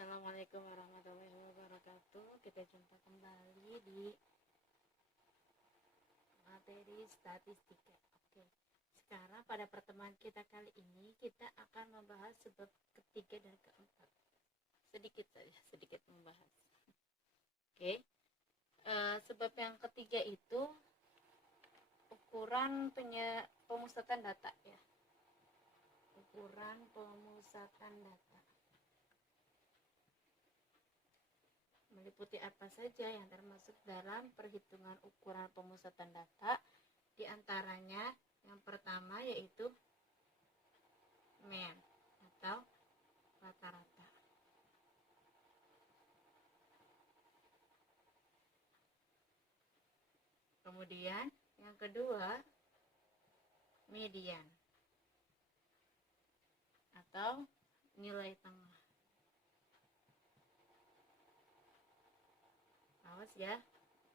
Assalamualaikum warahmatullahi wabarakatuh. Kita jumpa kembali di materi statistika. Oke. Sekarang pada pertemuan kita kali ini kita akan membahas sebab ketiga dan keempat. Sedikit membahas. Oke. Sebab yang ketiga itu ukuran pemusatan data ya. Ukuran pemusatan data. Meliputi apa saja yang termasuk dalam perhitungan ukuran pemusatan data, di antaranya yang pertama yaitu mean atau rata-rata. Kemudian yang kedua median atau nilai tengah. Awas ya,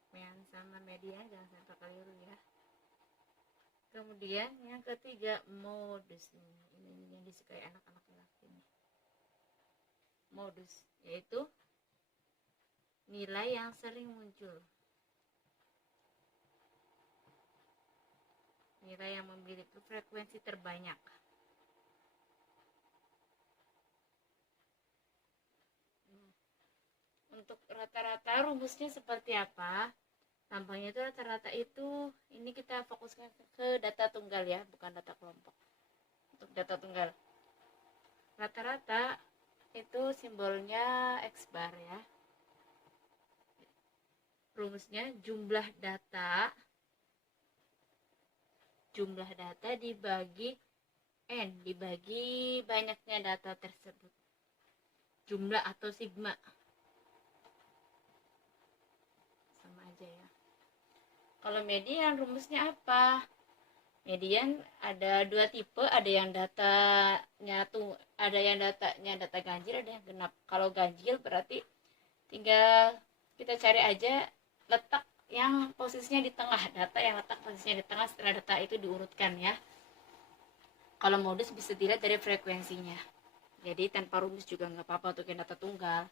mean sama median jangan sampai keliru ya. Kemudian yang ketiga modus, ini yang disukai anak-anak laki nih. Modus yaitu nilai yang sering muncul, nilai yang memiliki frekuensi terbanyak. Untuk rata-rata rumusnya seperti apa? Tampaknya itu rata-rata itu, ini kita fokuskan ke data tunggal ya, bukan data kelompok. Untuk data tunggal, rata-rata itu simbolnya X bar ya. Rumusnya jumlah data dibagi N, dibagi banyaknya data tersebut. Jumlah atau sigma. Sama aja ya. Kalau median rumusnya apa? Median ada dua tipe, ada yang datanya data ganjil, ada yang genap. Kalau ganjil berarti tinggal kita cari aja letak yang posisinya di tengah, data yang letak posisinya di tengah setelah data itu diurutkan ya. Kalau modus bisa dilihat dari frekuensinya. Jadi tanpa rumus juga nggak apa-apa untuk yang data tunggal.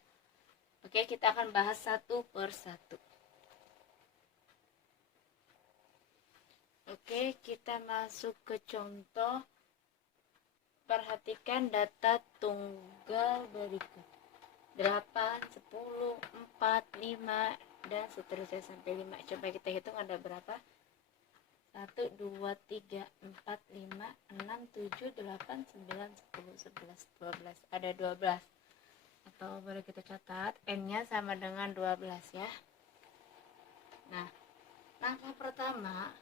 Oke, kita akan bahas satu per satu. Oke, kita masuk ke contoh. Perhatikan data tunggal berikut. 8, 10, 4, 5, dan seterusnya sampai 5. Coba kita hitung ada berapa? 1, 2, 3, 4, 5, 6, 7, 8, 9, 10, 11, 12. Ada 12. Atau boleh kita catat, N-nya sama dengan 12 ya. Nah, langkah pertama,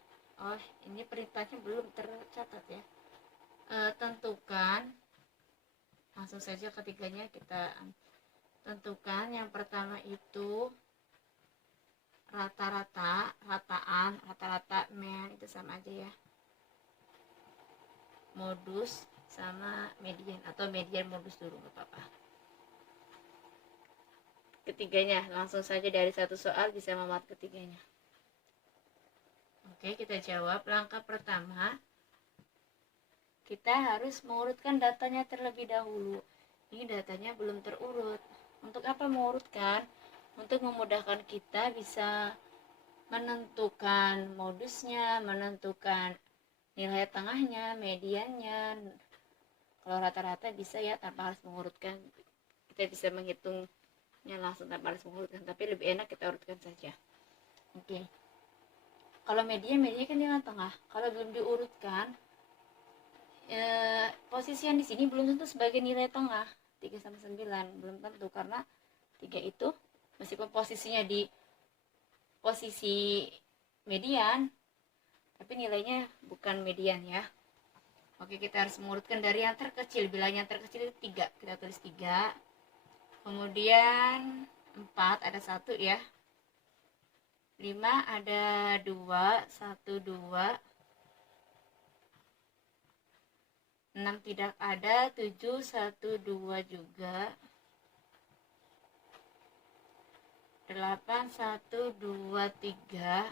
ini perintahnya belum tercatat ya. Tentukan, langsung saja ketiganya kita tentukan. Yang pertama itu rata-rata, rata-rata mean itu sama aja ya. Modus sama median, atau median modus dulu nggak apa-apa. Ketiganya langsung saja dari satu soal bisa memuat ketiganya. Oke, kita jawab. Langkah pertama, kita harus mengurutkan datanya terlebih dahulu. Ini datanya belum terurut. Untuk apa mengurutkan? Untuk memudahkan kita bisa menentukan modusnya, menentukan nilai tengahnya, mediannya. Kalau rata-rata bisa ya tanpa harus mengurutkan. Kita bisa menghitungnya langsung tanpa harus mengurutkan, tapi lebih enak kita urutkan saja. Oke. Kalau median kan nilai tengah. Kalau belum diurutkan, posisi yang di sini belum tentu sebagai nilai tengah. 3 sama 9 belum tentu, karena 3 itu meskipun posisinya di posisi median, tapi nilainya bukan median ya. Oke, kita harus mengurutkan dari yang terkecil. Bila yang terkecil itu 3, kita tulis 3. Kemudian 4 ada 1 ya. 5 ada 2, 1, 2. 6 tidak ada, 7, 1, 2 juga. 8, 1, 2, 3.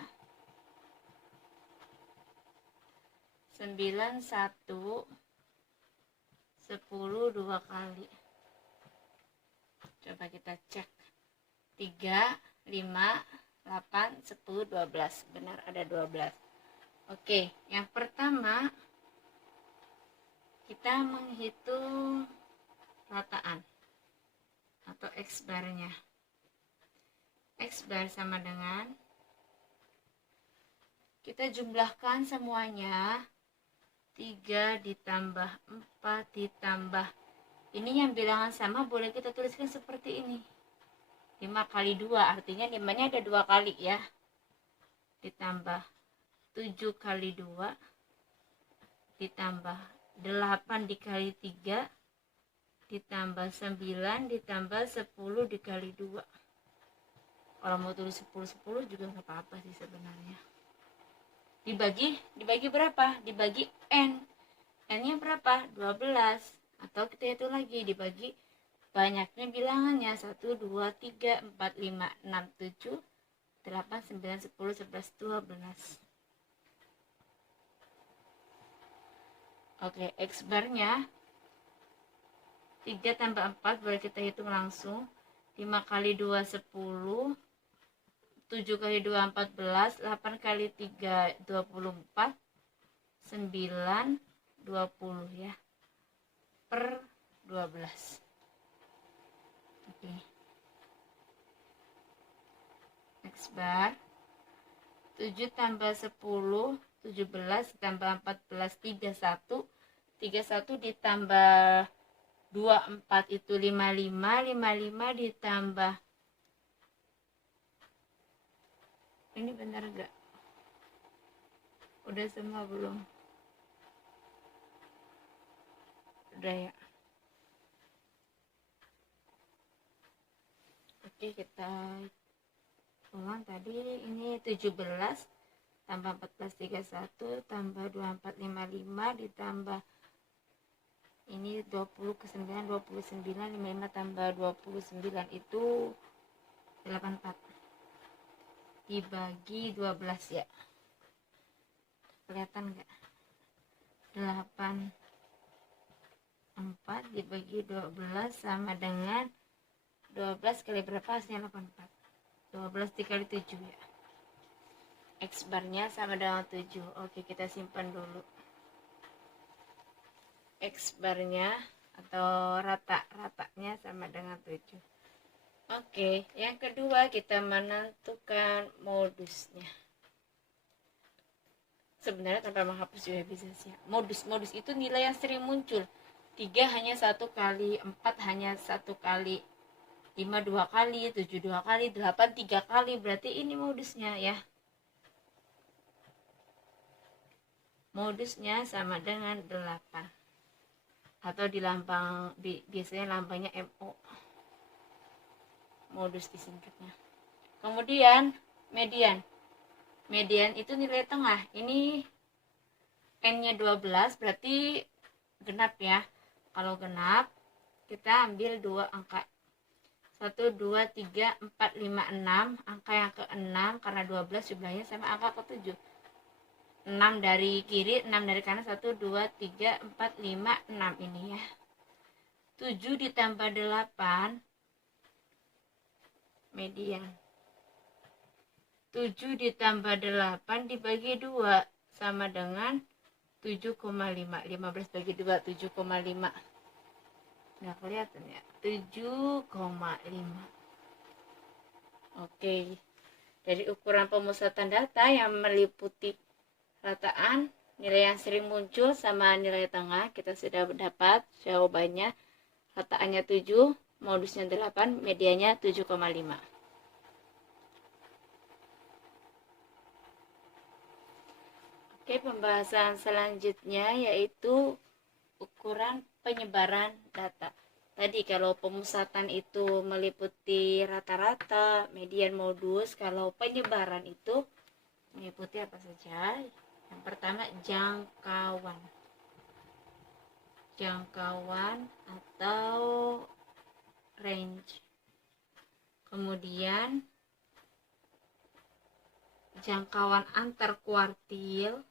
9, 1. 10, 2 kali. Coba Coba kita cek. 3, 5, 8, 10, 12. Benar ada 12. Oke, yang pertama kita menghitung rataan atau X barnya. X bar sama dengan, kita jumlahkan semuanya, 3 ditambah 4 ditambah, ini yang bilangan sama boleh kita tuliskan seperti ini, 5 kali 2, artinya 5-nya ada 2 kali ya, ditambah 7 kali 2 ditambah 8 dikali 3 ditambah 9 ditambah 10 dikali 2. Kalau mau tulis 10 juga nggak apa-apa sih sebenarnya. Dibagi berapa? Dibagi N. N-nya berapa? 12. Atau kita hitung lagi, dibagi banyaknya bilangannya, 1, 2, 3, 4, 5, 6, 7, 8, 9, 10, 11, 12. Oke, X barnya 3 tambah 4 boleh kita hitung langsung. 5 kali 2 10, 7 kali 2 14, 8 kali 3 24, 9 20 ya, per 12. Oke. X bar 7 tambah 10 17 tambah 14 31, 31 ditambah 24 itu 55, 55 ditambah, ini benar gak? Udah semua belum? Udah ya. Oke, kita ulang tadi. Ini 17 tambah 14 31 tambah 24 55 ditambah ini 20 ke 9 29, 55 tambah 29 itu 84 dibagi 12 ya, kelihatan nggak? 84 dibagi 12 sama dengan 12 kali berapa hasilnya? 84. 12 dikali 7 ya. X barnya sama dengan 7. Oke, kita simpan dulu X barnya atau ratanya sama dengan 7. Oke, yang kedua kita menentukan modusnya. Sebenarnya tanpa menghapus juga bisa sih. Modus itu nilai yang sering muncul. 3 hanya 1 kali, 4 hanya 1 kali, 5 2 kali, 7 2 kali, 8 3 kali. Berarti ini modusnya ya. Modusnya sama dengan 8. Atau biasanya lambangnya MO. Modus disingkatnya. Kemudian median. Median itu nilai tengah. Ini N-nya 12 berarti genap ya. Kalau genap kita ambil 2 angka. 1 2 3 4 5 6. Angka yang ke-6 karena 12 jumlahnya sama angka ke-7. 6 dari kiri, 6 dari kanan, 1 2 3 4 5 6 ini ya. 7 ditambah 8 median. 7 ditambah 8 dibagi 2 sama dengan 7,5. 15 bagi 2 7,5. Nggak kelihatan ya. 7,5. Oke. Dari ukuran pemusatan data yang meliputi rataan, nilai yang sering muncul sama nilai tengah, kita sudah dapat jawabannya. Rataannya 7, modusnya 8, medianya 7,5. Oke, pembahasan selanjutnya yaitu ukuran penyebaran data. Tadi kalau pemusatan itu meliputi rata-rata, median, modus. Kalau penyebaran itu meliputi apa saja? Yang pertama jangkauan. Jangkauan atau range. Kemudian jangkauan antar kuartil.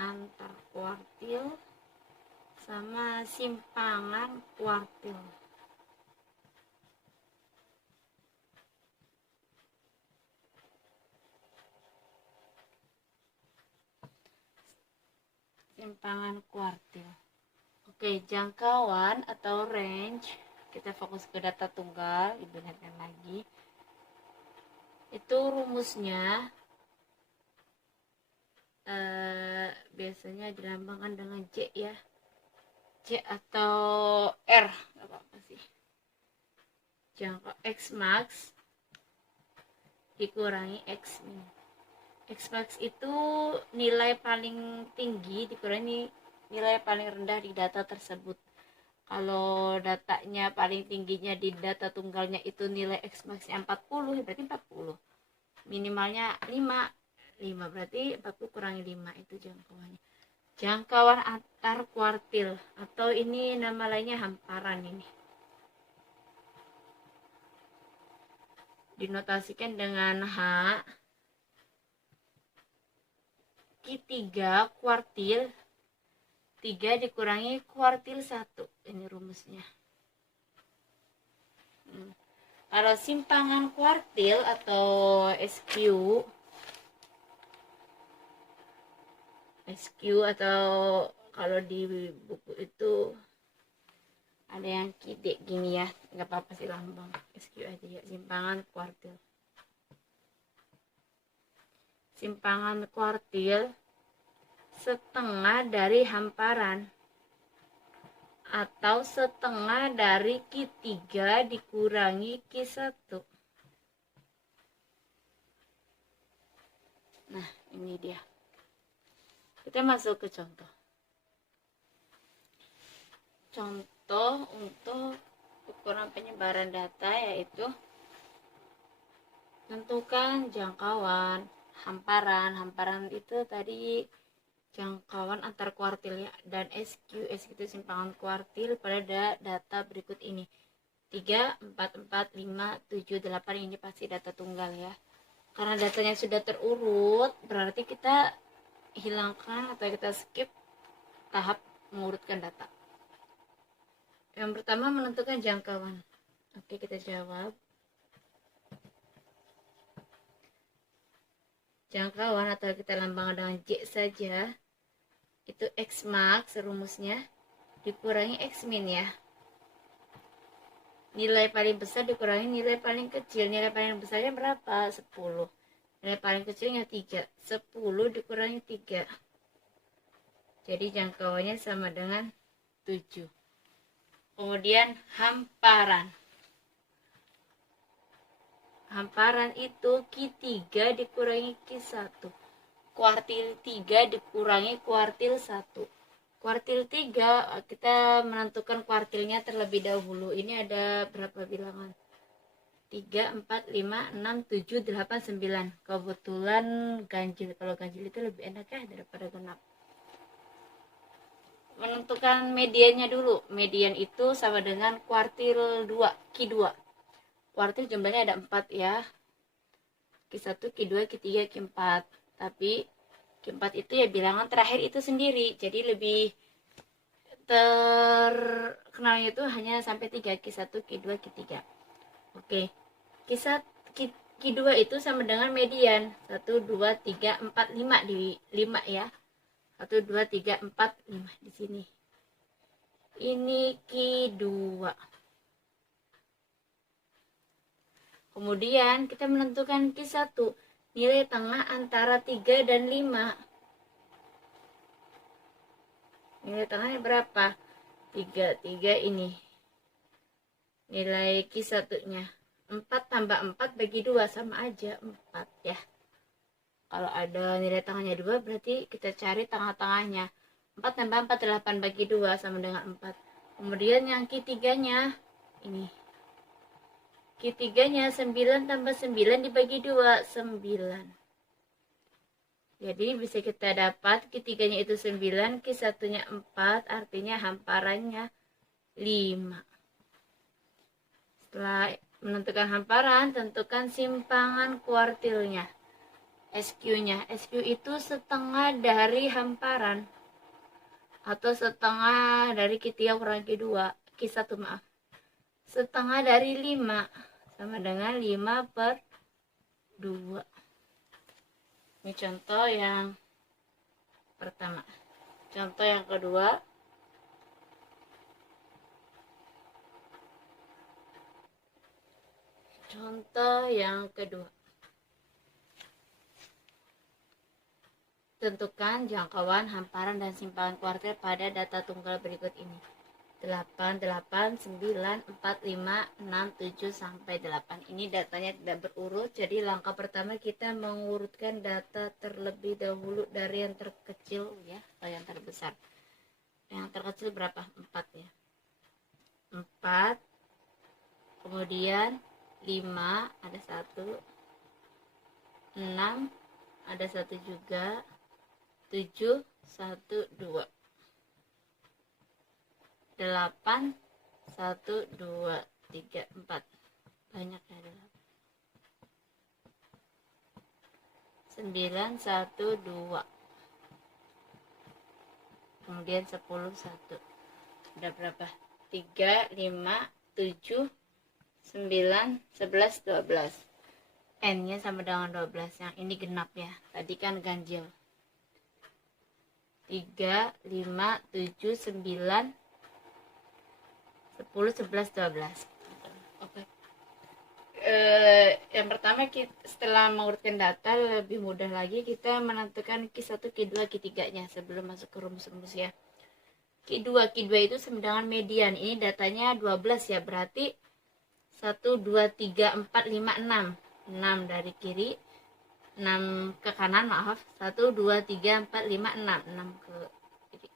Antar kuartil. sama simpangan kuartil. Simpangan kuartil. Oke, jangkauan atau range, kita fokus ke data tunggal, ibaratkan lagi. Itu rumusnya biasanya dilambangkan dengan C ya. C atau R, nggak apa-apa sih. Jangkau X max dikurangi X min. X max itu nilai paling tinggi dikurangi nilai paling rendah di data tersebut. Kalau datanya paling tingginya di data tunggalnya itu nilai X max 40, berarti 40. Minimalnya 5 berarti 40 kurangi 5 itu jangkauannya. Jangkauan antar kuartil atau ini nama lainnya hamparan ini. Dinotasikan dengan H Q3 kuartil 3 dikurangi kuartil 1. Ini rumusnya. Kalau simpangan kuartil atau SQ atau kalau di buku itu ada yang kide gini ya, nggak apa-apa sih lambang SQ aja ya, simpangan kuartil. Simpangan kuartil setengah dari hamparan atau setengah dari Q3 dikurangi Q1. Nah, ini dia. Kita masuk ke contoh. Contoh untuk ukuran penyebaran data yaitu tentukan jangkauan hamparan. Hamparan itu tadi jangkauan antar kuartil ya, dan SQ itu simpangan kuartil pada data berikut ini. 3, 4, 4, 5, 7, 8 ini pasti data tunggal ya. Karena datanya sudah terurut, berarti kita hilangkan atau kita skip tahap mengurutkan data. Yang pertama menentukan jangkauan. Oke, kita jawab. Jangkauan atau kita lambangkan dengan J saja, itu X max rumusnya dikurangi X min ya. Nilai paling besar dikurangi nilai paling kecil. Nilai paling besarnya berapa? 10. Nilai paling kecilnya 3. 10 dikurangi 3. Jadi jangkauannya sama dengan 7. Kemudian hamparan. Hamparan itu Q3 dikurangi Q1. Kuartil 3 dikurangi kuartil 1. Kuartil 3 kita menentukan kuartilnya terlebih dahulu. Ini ada berapa bilangan? 3, 4, 5, 6, 7, 8, 9. Kebetulan ganjil. Kalau ganjil itu lebih enak ya daripada genap. Menentukan mediannya dulu. Median itu sama dengan kuartil 2, Q2. Kuartil jumlahnya ada 4 ya. Q1, Q2, Q3, Q4. Tapi Q4 itu ya bilangan terakhir itu sendiri. Jadi lebih terkenalnya itu hanya sampai 3. Q1, Q2, Q3. Oke. Q2 itu sama dengan median. 1, 2, 3, 4, 5 di 5 ya. 1, 2, 3, 4, 5 di sini. Ini Q2. Kemudian kita menentukan Q1, nilai tengah antara 3 dan 5. Nilai tengahnya berapa? 3 ini. Nilai Q1-nya 4 tambah 4 bagi 2 sama aja 4 ya. Kalau ada nilai tengahnya 2 berarti kita cari tengah-tengahnya. 4 tambah 4 8 bagi 2 sama dengan 4. Kemudian yang Q3-nya ini. Q3-nya 9 tambah 9 dibagi 2, 9. Jadi bisa kita dapat Q3-nya itu 9, Q1-nya 4, artinya hamparannya 5. Setelah menentukan hamparan, tentukan simpangan kuartilnya. SQ-nya. SQ itu setengah dari hamparan. atau setengah dari Q3 kurang Q2, Q1 maaf. Setengah dari 5 sama dengan 5/2. Ini contoh yang pertama. Contoh yang kedua. Tentukan jangkauan, hamparan, dan simpangan kuartil pada data tunggal berikut ini. 8, 8, 9, 4, 5, 6, 7, sampai 8. Ini datanya tidak berurut, jadi langkah pertama kita mengurutkan data terlebih dahulu dari yang terkecil ya ke yang terbesar. Yang terkecil berapa? 4 ya. 4, kemudian 5, ada 1, 6, ada 1 juga, 7, 1, 2, 8, 1, 2, 3, 4. Banyak ya, 9, 1, 2. Kemudian 10, 1. Ada berapa? 3, 5, 7, 9, 11, 12. N-nya sama dengan 12. Yang ini genap ya. Tadi kan ganjil. 3, 5, 7, 9, 10, 11, 12. Oke. Yang pertama setelah mengurutkan data lebih mudah lagi kita menentukan Q1, Q2, Q3 nya sebelum masuk ke rumus-rumus ya. Q2 itu sama dengan median. Ini datanya 12 ya, berarti 1, 2, 3, 4, 5, 6. 6 dari kiri, 6 ke kanan maaf. 1, 2, 3, 4, 5, 6. 6 ke kiri.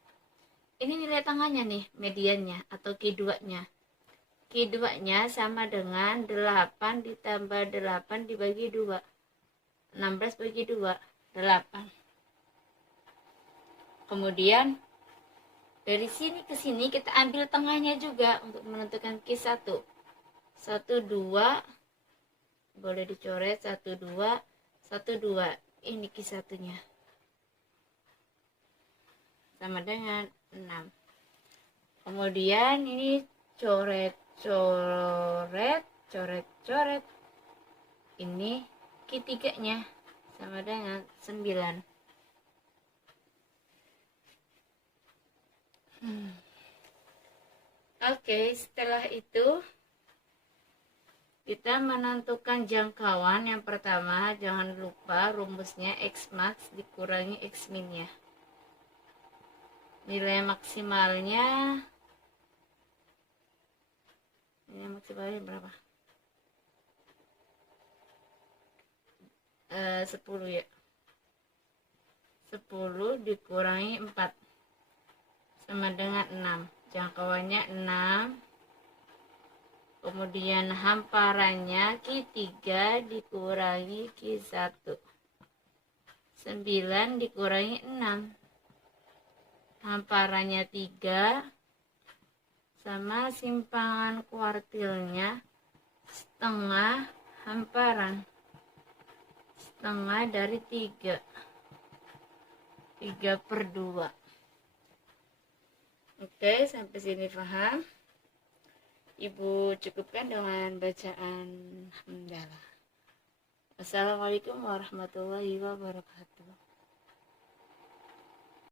Ini nilai tengahnya nih, mediannya atau Q2 nya. Q2 nya sama dengan 8 ditambah 8 dibagi 2. 16 bagi 2, 8. Kemudian dari sini ke sini kita ambil tengahnya juga untuk menentukan Q1. 1, 2, boleh dicoret 1, 2, 1, 2. Ini Q1 nya sama dengan 6. Kemudian ini coret. Ini Q3 nya sama dengan 9. Oke, setelah itu kita menentukan jangkauan. Yang pertama, jangan lupa rumusnya X max dikurangi X min ya. Nilai maksimalnya berapa? 10 ya. 10 dikurangi 4 sama dengan 6. Jangkauannya 6. Kemudian hamparannya Q3 dikurangi Q1. 9 dikurangi 6. Hamparannya 3 sama simpangan kuartilnya setengah hamparan. Setengah dari 3. 3/2. Oke, sampai sini paham? Ibu cukupkan dengan bacaan hamdalah. Assalamualaikum warahmatullahi wabarakatuh.